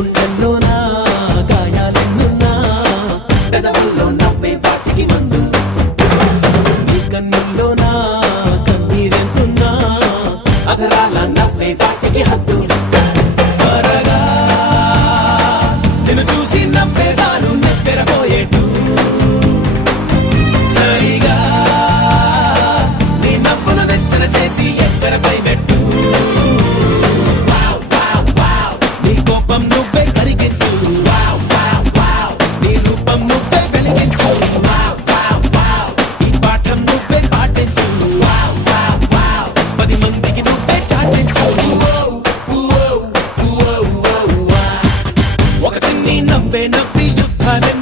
గుండెల్లోనా గాయాలెన్నున్నా పెదవుల్లో నవ్వే వాటికి మందు నీ కన్నుల్లోనా కన్నీరెంతున్నా అధరాల నవ్వే వాటికి హద్దు త్వరగా నిన్ను చూసి నవ్వేదాను నెప్పెరపోయేట్టు సరిగా నీ నవ్వును నెచ్చన చేసి ఎక్కడపై పెట్టు నీ కోపం నువ్వే కరిగించు నీ రూపం నువ్వే వెలిగించు ఈ పాఠం నువ్వే పాటించు 10 మందికి నువ్వే చాటించు ఒక చిన్ని నవ్వే నవ్వి యుద్ధాలెన్నో